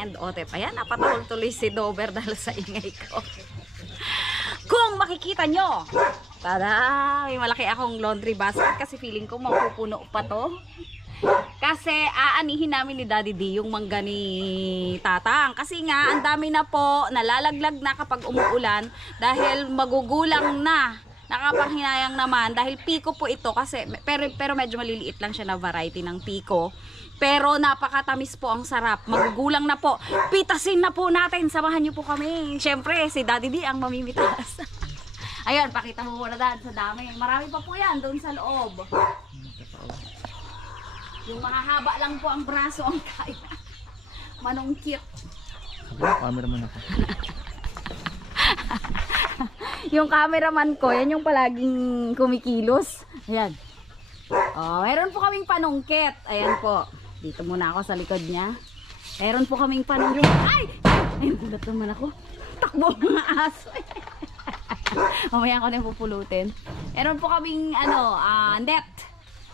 and Otep. Ayan, napatahol tuloy si Dover dahil sa ingay ko. Kung makikita nyo, tada, may malaki akong laundry basket kasi feeling ko mapupuno pa to. Kasi aanihin namin ni Daddy D yung mangga ni Tatang. Kasi nga, ang dami na po, nalalaglag na kapag umuulan dahil magugulang na. Nakapanghinayang naman dahil piko po ito kasi pero medyo maliliit lang siya na variety ng piko. Pero napakatamis po, ang sarap. Magugulang na po. Pitasin na po natin. Samahan niyo po kami. Syempre, si Daddy D ang mamimitas. Ayun, pakita mo muna dad sa dami. Marami pa po yan doon sa loob. Yung mahahaba lang po ang braso ang kaya. Manungkit. Cameraman ako. Yung cameraman ko, yan yung palaging kumikilos. Ayan. Oh, meron po kaming panungkit. Ayan po. Dito muna ako sa likod niya. Meron po kaming panungkit. Ay! Ay, nagulat naman ako. Takbo mga aso. Mamaya ko na yung pupulutin. Meron po kaming net.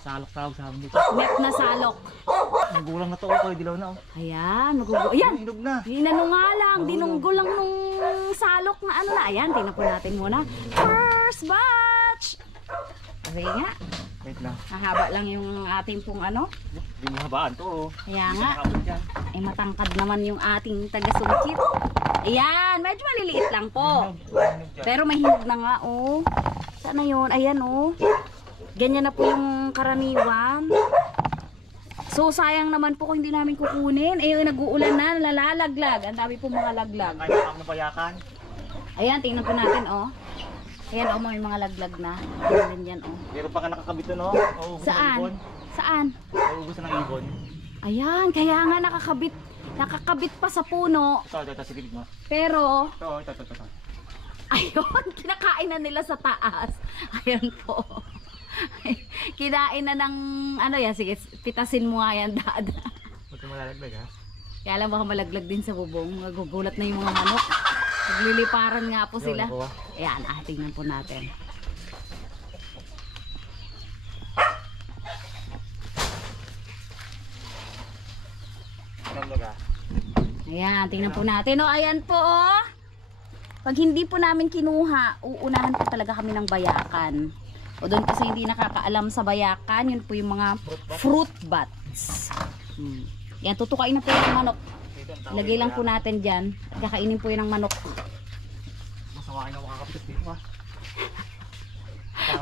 Salok tawag sa amin dito. Net na salok. Magulang na to, oh, dilaw na oh. Ayan, ayan. Hinog na. Hinano nga lang, dinunggo lang nung salok na ano na. Ayan, tingnan po natin muna. First batch! Sige nga. Wait lang. Mahaba lang yung ating pong ano. Hindi mo habaan to oh. Kaya nga. Ay matangkad naman yung ating taga-sungkit. Ayan, medyo maliliit lang po. Pero may hinog na nga oh. Sana yun? Ayan oh. Ganyan na po yung karaniwan. So sayang naman po kung hindi namin kukunin. Eh nag-uulan na, nalalaglag. Ang dami po mga laglag. Kaya ako napayakan. Ayan, tingnan po natin oh. Ayan oh, may mga laglag na. Ayan yan oh. Meron pa ka nakakabit no? Saan? Saan? Nauubos na ng ibon. Ayan, kaya nga nakakabit pa sa puno. Ito, sige mo. Pero, Ito. ayun, kinakain na nila sa taas. Ayan po. Kinain na ng, ano yan, sige, pitasin mo nga yan, dada. Huwag ka malalaglag ha? Kaya lang baka malaglag din sa bubong. Magugulat na yung mga manok. Nagliliparan nga po sila. Ayan, tingnan po natin. Ayan, tingnan po natin. O, ayan po, oh. Pag hindi po namin kinuha, uunahan po talaga kami ng bayakan. O doon kasi hindi nakakaalam sa bayakan, yun po yung mga fruit bats. Yan, tutukain na po yung manok. Lagay lang po natin dyan. Kakainin po yun ng manok. Masamain na makakapit dito ha.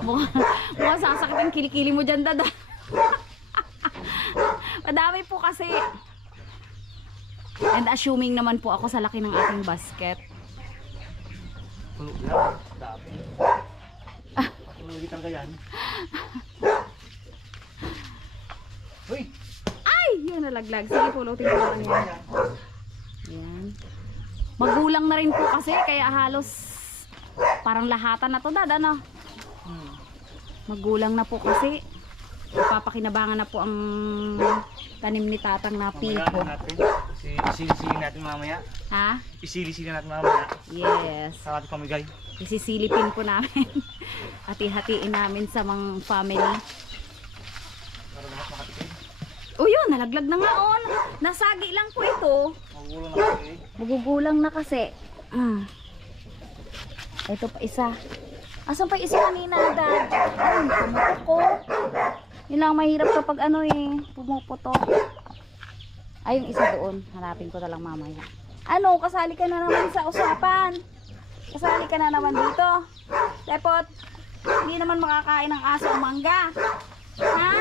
Mukhang sasakit ang kilikili mo dyan, dada. Madami po kasi. And assuming naman po ako sa laki ng ating basket. Pulo lang. Dami. Pulugitan ka yan. Uy! Ay! Yun nalaglag. Sige, pulutin ko lang yan. Ayan. Magulang na rin po kasi, kaya halos parang lahatan na to, dad, ano? Magulang na po kasi. Papakinabangan na po ang tanim ni Tatang na piko. Isili-sili natin mamaya. Ha? Isili-sili natin mamaya. Yes. Sa ating pamigay. Isisilipin po namin. Hati-hatiin namin sa mga family. Para lahat makatikin. O yun, nalaglag na nga on. Nasagi lang po ito. Magugulang na kasi. Magugulang na kasi. Ito pa isa. Asan pa isa kanina, dad? Ay, pumutok ko. Yun lang mahirap kapag pumuputok. Ay, yung isa doon. Hanapin ko na lang mamaya. Ano, kasali ka na naman sa usapan. Kasali ka na naman dito. Lepot, hindi naman makakain ng aso ang mangga. Ha?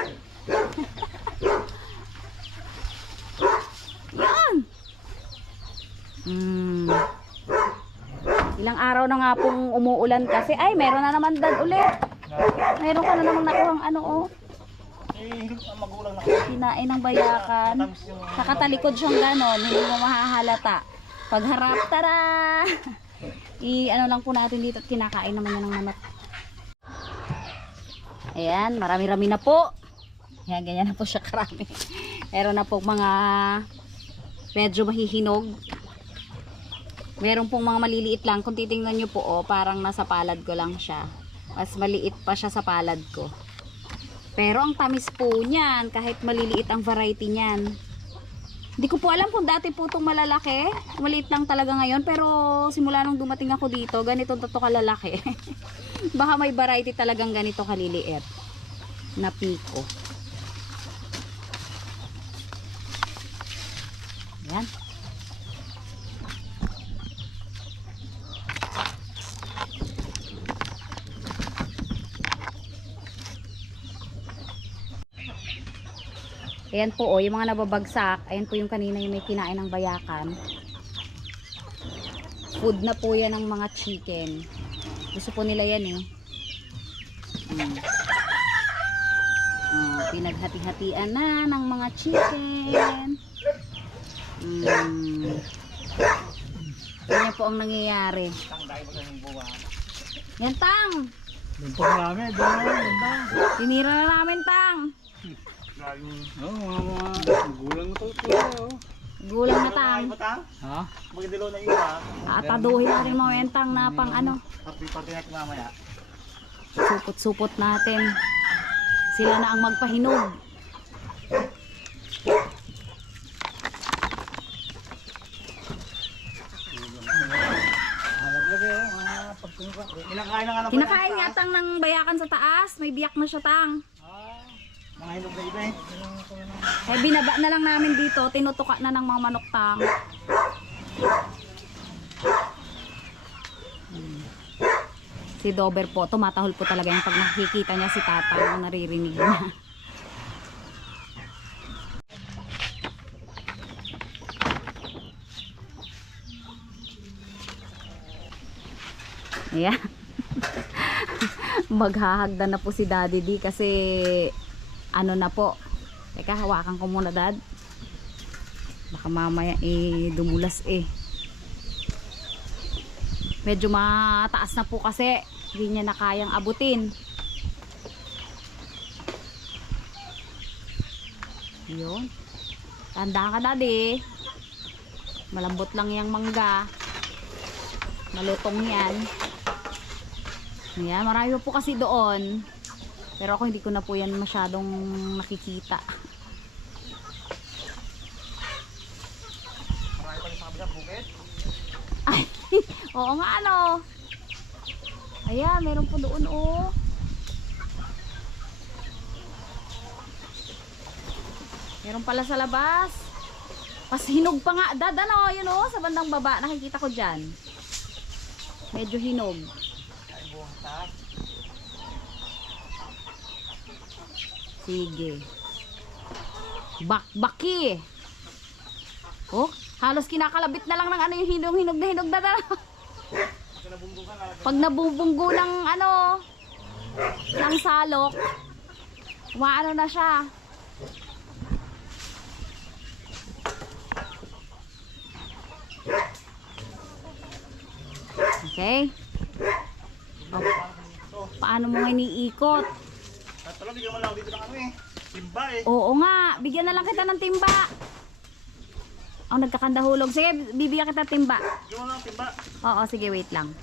Yan. Ilang araw na nga pong umuulan kasi. Ay, meron na naman dad ulit. Meron ka na namang nakuhang oh. Magulang na. Kinain ng bayakan. Nakatalikod siyang ganon. Hindi mo mahahalata. Pagharap, tara! Ano lang po natin dito at kinakain naman yan ng manok. Ayan, marami-rami na po. Ayan, ganyan na po siya karami. Meron na po mga medyo mahihinog. Meron pong mga maliliit lang. Kung titingnan nyo po, parang nasa palad ko lang siya. Mas maliit pa siya sa palad ko. Pero ang tamis po niyan, kahit maliliit ang variety niyan. Hindi ko po alam kung dati po itong malalaki. Maliit lang talaga ngayon. Pero simula nung dumating ako dito, ganito to kalalaki. Baka may variety talagang ganito kaliliit na piko. Yan. Ayan po oh, yung mga nababagsak. Ayan po yung kanina yung may kinain ng bayakan. Food na po yan ng mga chicken. Gusto po nila yan eh. Pinaghati-hatian na ng mga chicken. Ganyan po ang nangyayari. Tang dahil ba ng buwa? Yan tang! Doon po marami. Doon ba? Tinira na namin tang! Mga gulang na to. Gulang na tang. Ha? Magdilo na iba. Ataduhin natin mga yan tang na pang ano. Happy party natin mamaya. Supot-supot natin. Sila na ang magpahinog. Kinakain na nga ng Kinakain nga tang ng bayakan sa taas. May biyak na siya tang. mga hinog na iba eh. Eh binaba na lang namin dito. Tinutuka na ng mga manok tang. Si Dober po, tumatahol po talaga yung pag nakikita niya si Tata ang naririnig niya. Ayan. Maghahagdan na po si Daddy D kasi ano na po. Teka, hawakan ko muna Dad. Baka mamaya dumulas Medyo mataas na po kasi hindi niya na kayang abutin. Yun. Tandaan ka Daddy. Malambot lang yung mangga. Malutong yan. Ayan, marami po kasi doon. Pero ako hindi ko na po yan masyadong nakikita. Marami pa rin sa kabilang bukit. Ay, oo nga ano. Ayan, meron po doon oh. Meron pala sa labas. Pas hinog pa nga. Dad, ano, yun oh, sa bandang baba. Nakikita ko dyan. Medyo hinog. Sige. Bakbaki. Oh, halos kinakalabit na lang ng ano yung hinog na hinog na. Pag nabubunggo ng ano, ng salok, umaano na siya. Okay. Oh, paano mo iniikot? Talo, bigyan mo lang dito ng ano eh. Timba eh. Oo nga, bigyan na lang kita ng timba. Ang nagkakandahulog. Sige, bibigyan kita timba. Bigyan mo lang ng timba. Oo, sige, wait lang.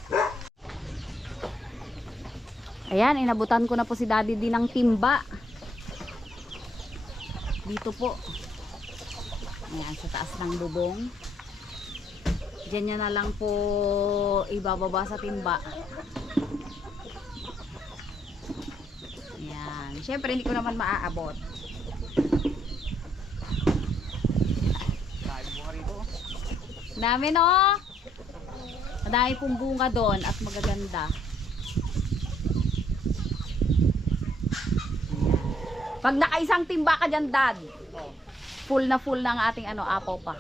Ayan, inabutan ko na po si Daddy din ng timba. Dito po. Ayan, sa taas ng bubong. Diyan niya na lang po ibababa sa timba. Ayan. Siyempre, hindi ko naman maaabot. Dahil bunga rito. Dami no? Madami pong bunga doon at magaganda. Pag nakaisang timba ka dyan, Dad, full na ang ating ano, apaw pa.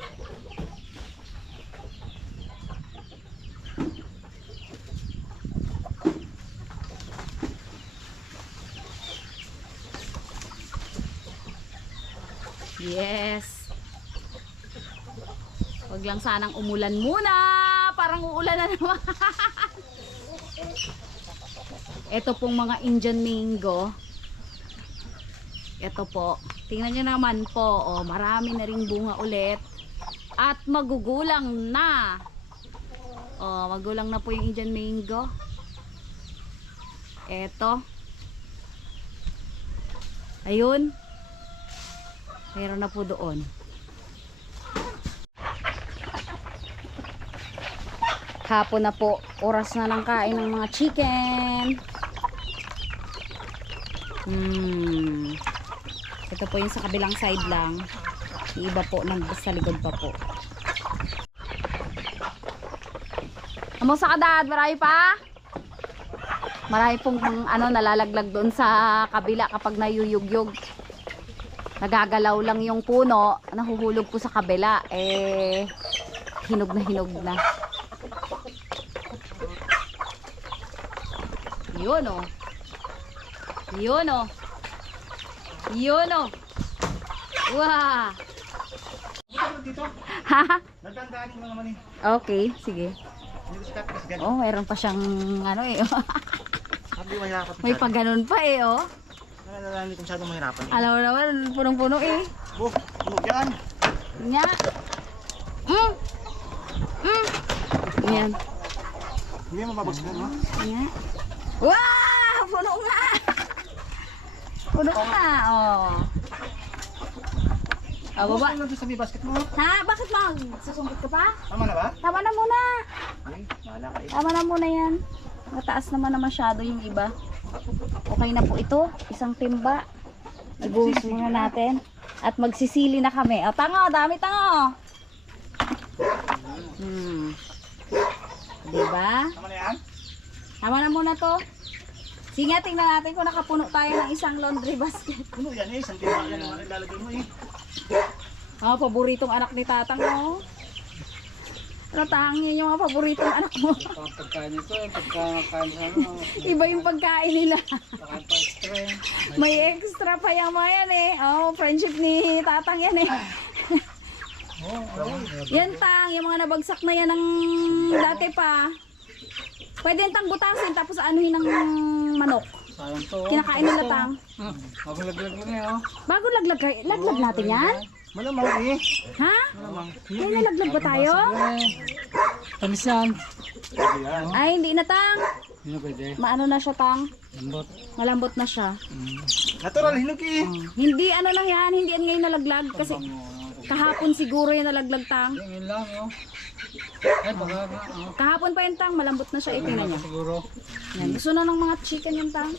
Yes. Wag lang sanang umulan muna. Parang uulan na naman. Ito pong mga Indian mango. Ito po. Tingnan nyo naman po. Oh, marami na ring bunga ulit. At magugulang na. Oh, magulang na po yung Indian mango. Ito. Ayun. Meron na po doon. Hapon na po. Oras na ng kain ng mga chicken. Ito po yung sa kabilang side lang. Yung iba po sa likod pa po. Kamusta ka, Dad? Marami pa? Marami pong nalalaglag doon sa kabila kapag nayuyugyug. Nagagalaw lang yung puno, nahuhulog po sa kabila. Hinog na. Yun o. Wow. Dito. Ha? Nagdandaanin mo naman eh. Okay, sige. Hindi ko sikat kasi ganun. Oh, mayroon pa siyang Sabi mahirapan. may pag ganun pa oh. Nalalaman ko masyadong mahirapan eh. Alam mo naman, punong-puno Oh, tulog yan. Nya. Yan. Hindi mo mabagsagan mo. Nya. Wow! Puno nga! Oh. Baba. Ano sa may basket mo? Ha? Bakit susungkit ka pa? Tama na ba? Tama na muna. Ay, mahala ka eh. Tama na muna yan. Mataas naman na masyado yung iba. Okay na po ito. Isang timba. Ibuhos muna natin. At magsisili na kami. O, tango. Dami tango. Diba? Tama na yan? Tama na muna to. Sige, tingnan natin kung nakapuno tayo ng isang laundry basket. Puno yan eh. Isang timba yan ang ilalagay mo eh. Paboritong anak ni Tatang mo. Ano tangin yung mga paboritong anak mo? Pagkain ito, pagkain sa Iba yung pagkain nila. pagkain pa extra. May extra pa yung mga yan eh. Friendship ni Tatang yan eh. Yan Tang, yung mga nabagsak na yan ng dati pa. Pwede yung Tang butasin tapos anuhin ng manok. Sayang to. Kinakain nila Tang. Ako laglag mo niya, oh. Bago laglag natin yan? Malamang eh. Ha? Malamang. May nalaglag ba tayo? Tamis yan. Ay, hindi na Tang. Hindi na pwede. Maano na siya Tang? Lambot. Malambot na siya. Natural, hinog eh. Hindi ano lang yan, hindi yan ngayon nalaglag. Kasi kahapon siguro yan nalaglag Tang. Yun lang, oh. Ay, baka nga, oh. Kahapon pa yan Tang, malambot na siya. Tingnan niya. Siguro. Yan. Gusto na ng mga chicken yan Tang.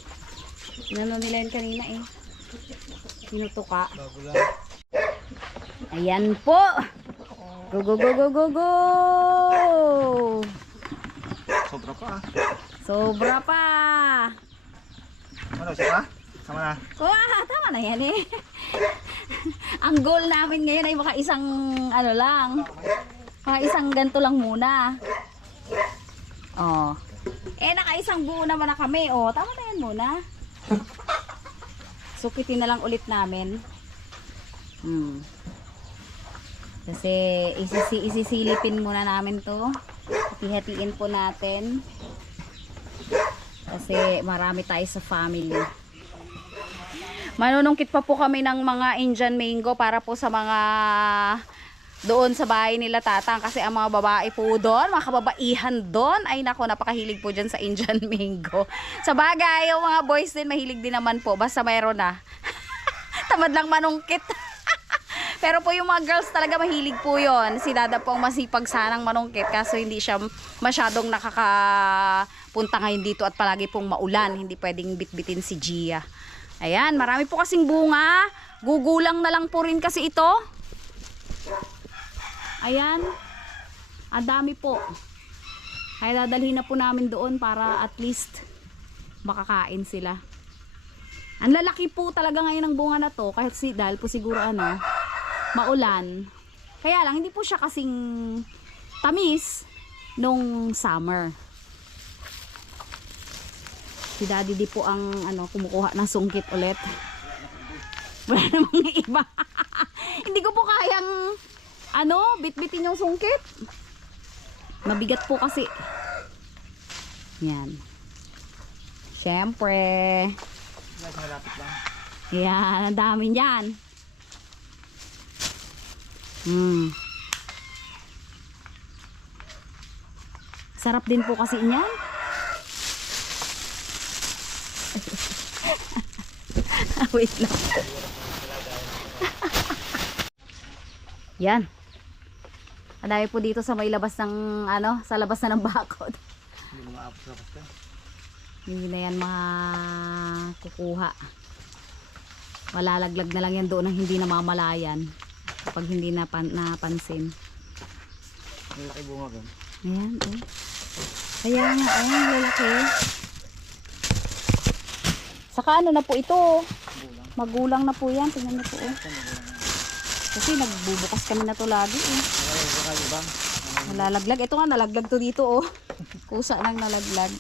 Inano nila yan kanina eh. Pinutuka. Bago lang. Ayan po. Go, go, go, go, go, go. Sobra pa ah. Sobra pa. Ano, siya pa? Sama na. Tama na yan eh. Ang goal namin ngayon ay maka isang ano lang. Maka isang ganto lang muna. Naka-isang buo naman na kami. Tama na yan muna. Sukitin na lang ulit namin. Kasi isisilipin muna namin to. Hati-hatiin po natin. Kasi marami tayo sa family. Manunungkit pa po kami ng mga Indian mango para po sa mga doon sa bahay nila Tatang. Kasi ang mga babae po doon, mga kababaihan doon, ay nako, napakahilig po dyan sa Indian mango. Sa bagay, yung mga boys din mahilig din naman po. Basta mayroon na. Tamad lang manungkit. Pero po yung mga girls talaga mahilig po yon. Si Dada po ang masipag sanang manungkit. Kaso hindi siya masyadong nakakapunta ngayon dito at palagi pong maulan. Hindi pwedeng bitbitin si Gia. Ayan, marami po kasing bunga. Gugulang na lang po rin kasi ito. Ayan. Ang dami po. Kaya dadalhin na po namin doon para at least makakain sila. Ang lalaki po talaga ngayon ng bunga na to. Kahit dahil po siguro maulan. Kaya lang, hindi po siya kasing tamis nung summer. Si Daddy di po ang kumukuha ng sungkit ulit. Wala namang iba. Hindi ko po kayang bitbitin yung sungkit. Mabigat po kasi. Yan. Siyempre. Malapit lang. Yan, ang dami niyan. Sarap din po kasi niyan. Wait lang. Yan. Madami po dito sa may labas ng ano, sa labas na ng bakod. Hindi mo maapos sa pasta. Hindi na yan makukuha. Malalaglag na lang yan doon ng hindi namamalayan kapag hindi napansin. Ang laki bunga gan. Ayan, oh. Kaya nga, oh, lalaki. Saka ano na po ito. Magulang na po yan. Tingnan niyo po, oh. Kasi nagbubukas kami na to lagi, eh. Nalalaglag. Ito nga, nalaglag to dito, oh. Kusa lang nalaglag.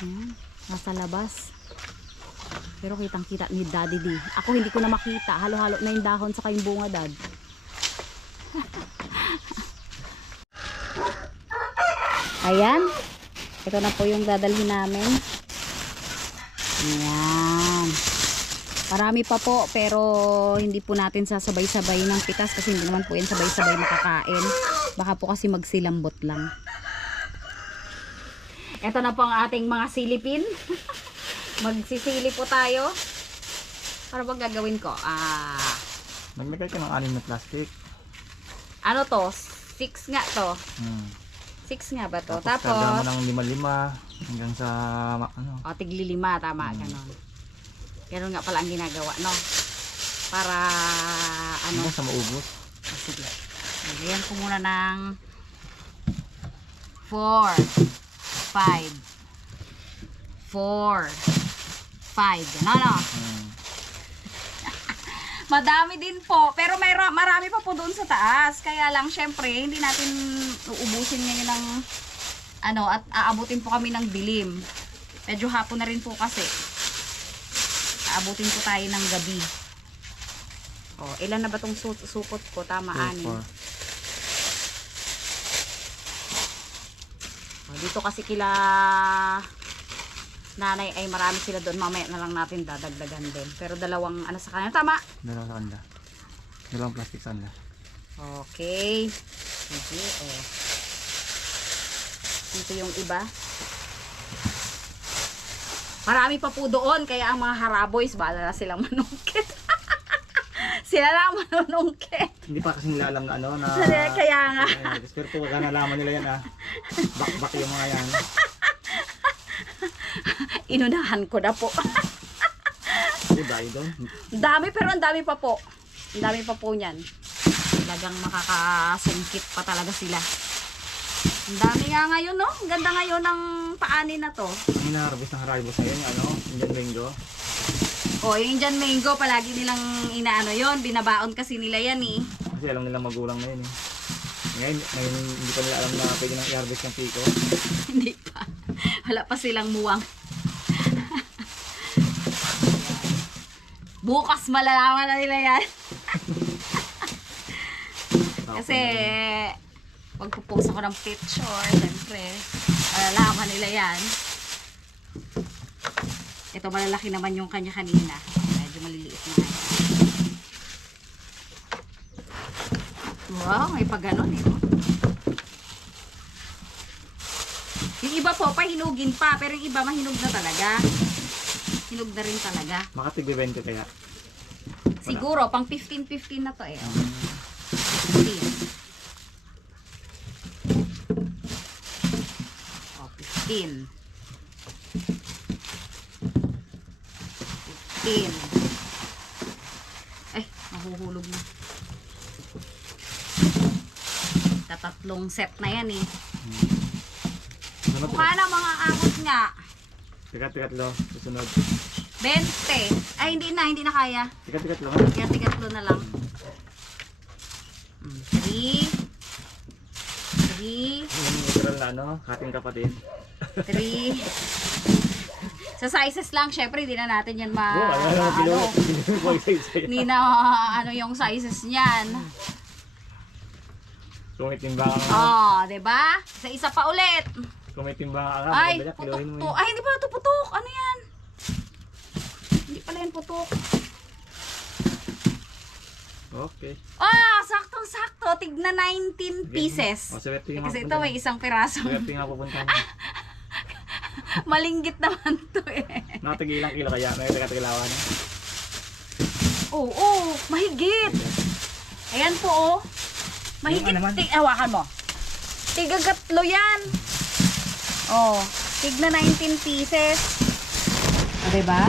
Ayan, nasa labas. Pero kitang-kita ni Daddy D. Ako hindi ko na makita. Halo-halo na yung dahon sa yung bunga, Dad. Ayan. Ito na po yung dadalhin namin. Ayan. Marami pa po, pero hindi po natin sasabay-sabay ng pitas kasi hindi naman po yan sabay-sabay makakain. Baka po kasi magsilambot lang. Ito na po ang ating mga silipin. Magsisili po tayo. Para bang gagawin ko? Naglagay ka ng 6 na plastic. Ano to? 6 nga to. 6 nga ba to? Tapos karga mo ng 5-5 hanggang sa ano. O, tigli 5, tama, ganon. Ganon nga pala ang ginagawa, no? Para, ano? Hanggang sa maubos. Sige. Lagyan ko muna ng 4, 5. 4, 5. Ganon, no? Madami din po, pero marami pa po doon sa taas. Kaya lang, syempre, hindi natin uubusin ngayon ng, ano, at aabutin po kami ng dilim. Medyo hapon na rin po kasi. Aabutin po tayo ng gabi. O, ilan na ba tong supot ko? Tama, 6. O, dito kasi kila nanay ay marami sila doon. Mamaya na lang natin dadagdagan din. Pero dalawang ano sa kanila. Tama? Dalawang sa kanila. Dalawang plastic sa kanila. Okay. Sige, oh. Dito yung iba. Marami pa po doon. Kaya ang mga haraboys, bahala na silang manungkit. Sila lang manunungkit. Hindi pa kasi nila alam na ano na. Kaya nga. Pero po wag nalaman nila yan Bakbak yung mga yan. Inunahan ko na po. Dahil doon. Dami, pero ang dami pa po. Ang dami pa po niyan. Talagang makakasungkit pa talaga sila. Ang dami nga ngayon, no? Ang ganda ngayon ng paani na to. Ang hinaharvest ng haribos ngayon, yung ano, Indian mango. O, yung Indian mango, palagi nilang inaano yon, binabaon kasi nila yan, eh. Kasi alam nilang magulang na yun, eh. Ngayon hindi pa nila alam na pwede nang i-harvest ng piko. Hindi pa. Wala pa silang muwang. Bukas malalaman na nila yan. Kasi magpo-post ako ng picture, siyempre malalaman nila yan. Ito malalaki naman yung kanya kanina. Medyo maliliit na nga. Wow, may pa ganon, eh. Yung iba po, pahinugin pa. Pero yung iba, mahinog na talaga. Hinog na rin talaga. Makatig 20 kaya. Siguro, pang 15-15 na to, eh. 15. Oh, 15. 15. Ay, mahuhulog na. Tatlong set na yan, eh. Mukha na mga akot nga. Tikat-tikat lo, susunod. 20. Ay, hindi na kaya. Tikat-tikat lo. Tikat-tikatlo na lang. 3. 3. Yung neutral na ano, ating kapatid. 3. Sa sizes lang, syempre, hindi na natin yan hindi na ano yung sizes niyan. Kung may timbang Oh, 'di ba? Isa pa ulit. Kung may timbang ka, Ay, maganda, putok kilohin mo to. yun. Ay, hindi pala to putok. Ano yan? Hindi pala yan putok. Okay. Ah, saktong-sakto. Tigna 19 pieces. O, swerte nga Kasi ito pupunta may na. isang piraso. Swerte nga pupunta na. Malinggit naman to eh. Nakatigi ilang kilo kaya, may taga-tigilawan na. Oo, mahigit. Ayan po, oh. Mahigit, Yung ano naman? hawakan mo. Tigagatlo yan. Oh, tigna 19 pieces. O, diba?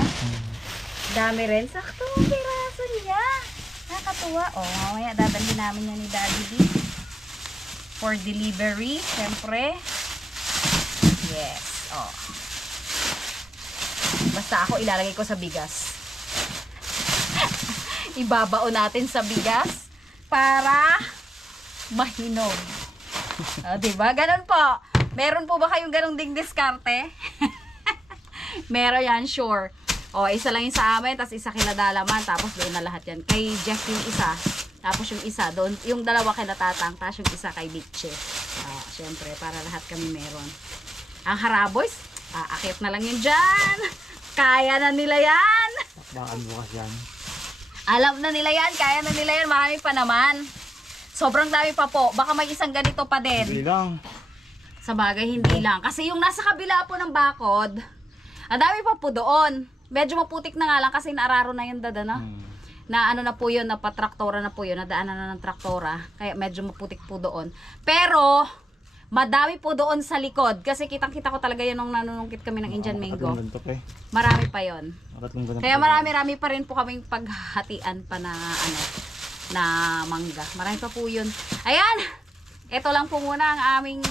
Dami rin. Sakto ang piraso niya. Nakakatuwa. Oh, mamaya dadalhin namin yan ni Daddy D. For delivery, syempre. Yes. Oh. Basta ako ilalagay ko sa bigas. Ibabao natin sa bigas para mahinog. Diba? Ganun po. Meron po ba kayong ganong ding diskarte? Meron yan, sure. O, isa lang yung sa amin, tapos isa kila Dalaman, tapos doon na lahat yan. Kay Jeff yung isa, tapos yung isa, doon, yung dalawa kila Tatang, tapos yung isa kay Bitche. Siyempre, para lahat kami meron. Ang Haraboys, aakit na lang yun dyan. Kaya na nila yan. Bakal bukas yan. Alam na nila yan, kaya na nila yan, marami pa naman. Sobrang dami pa po. Baka may isang ganito pa din. Hindi lang. Sa bagay, hindi lang. Kasi yung nasa kabila po ng bakod, ang dami pa po doon. Medyo maputik na nga lang kasi naararo na yun, Dada, na? Na ano na po yun, na patraktora na po yun, nadaanan na ng traktora. Kaya medyo maputik po doon. Pero, madami po doon sa likod. Kasi kitang-kita ko talaga yun nung nanunungkit kami ng Indian Mango. Marami pa yon. Kaya marami-rami pa rin po kaming paghatian pa na ano, na mangga. Marami pa po yun. Ayan! Ito lang po muna ang aming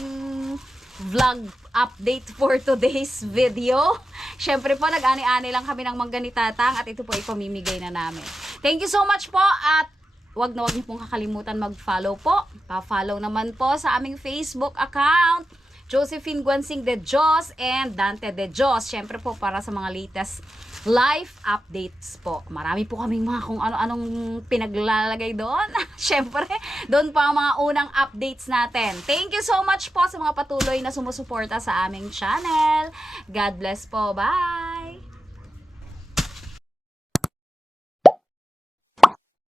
vlog update for today's video. Syempre po, nag-ani-ani lang kami ng mangga ni Tatang at ito po ipamimigay na namin. Thank you so much po at wag niyo pong kakalimutan mag-follow po. Pa-follow naman po sa aming Facebook account, Josephine Guansing de Dios and Dante de Dios. Syempre po para sa mga latest life updates po. Marami po kaming mga kung ano-anong pinaglalagay doon. Syempre, doon po ang mga unang updates natin. Thank you so much po sa mga patuloy na sumusuporta sa aming channel. God bless po. Bye!